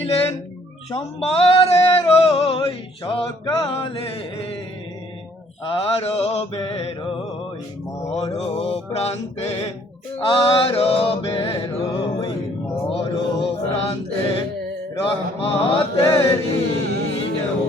নিলেন সোমবারের ওই সকালে আরও বেরোই মর প্রান্তে আরও বেরোই মর প্রান্তে রহমতেরি ঢেউ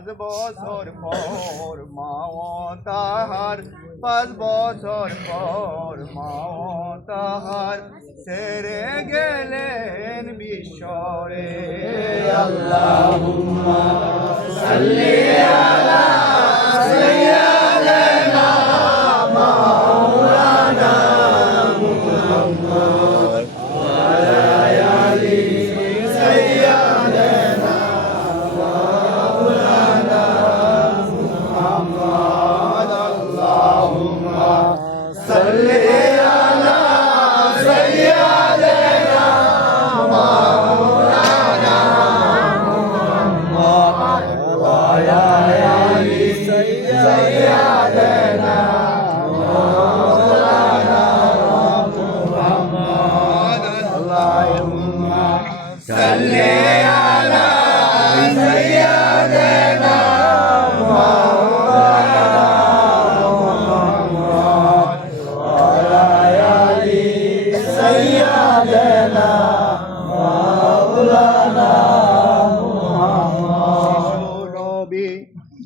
পাঁচ বছর পর মাও তাহার, পাঁচ বছর পর মাও তাহার। সেরে গেলেন বিশ্বরে আল্লাহ সাল্লি আলা সাইয়্যিদিনা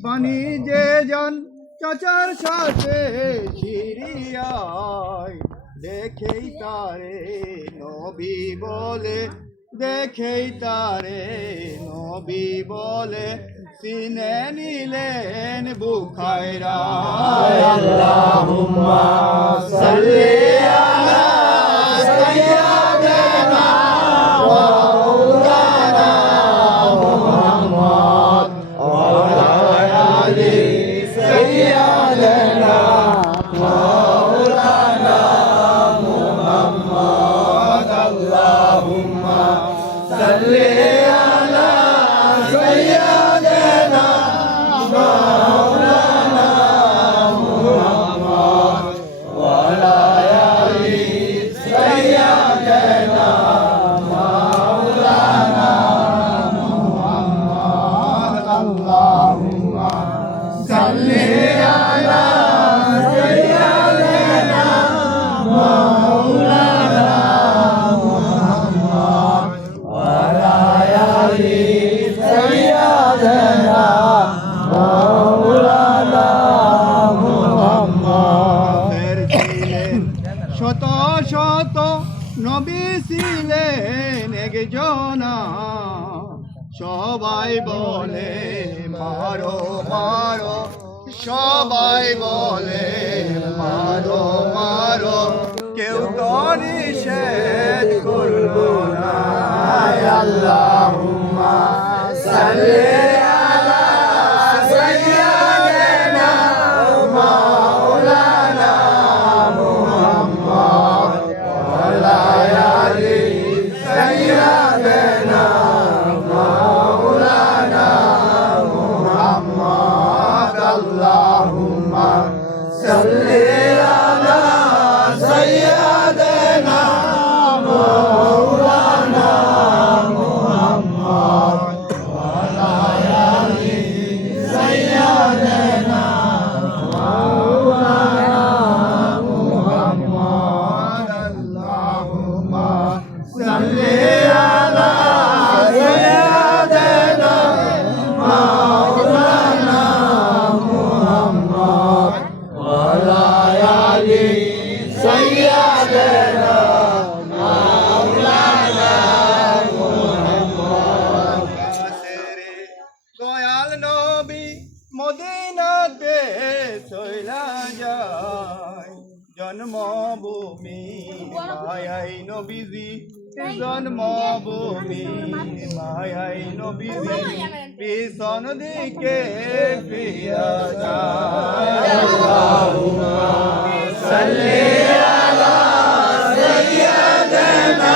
বাণী যে জন চাচার সাথে সিরিয়ায় দেখেই তারে বলে দেখেই তারে নবী বলে সিনে নিলেন বুখাইরা। আল্লাহুম্মা সাল্লি সাল্লি শত শত নবী ছিলেন একজনা। সবাই বলে, মারো মারো। সবাই বলে, মারো মারো। কেউ তো নিষেধ মায়াই নবীজি জন্মভূমি। মায়াই নবীজি পিছন দিকে ফিরা যায় আল্লাহুম্মা সাল্লি আলা সাইয়্যিদানা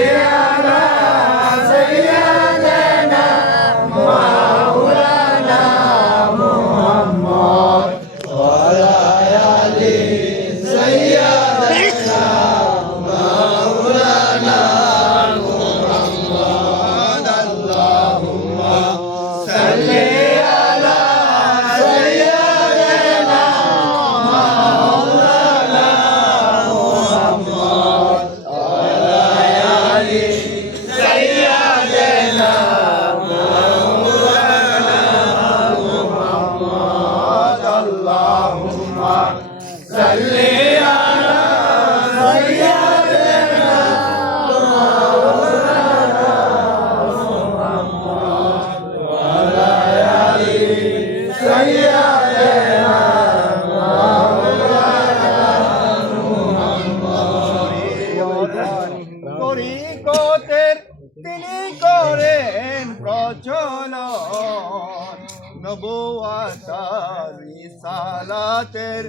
সালাতের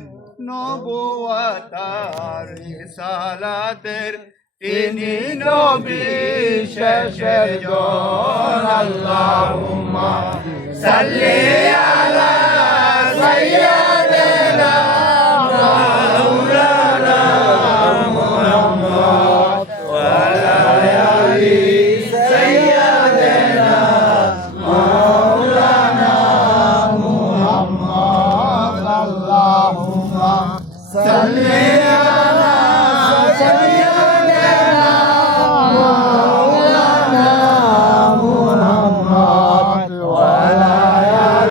নবুয়াতার সালাতের তিনি নবী শেষের জন। আল্লাহুম্মা সাল্লি আলা সাইয়্যিদ।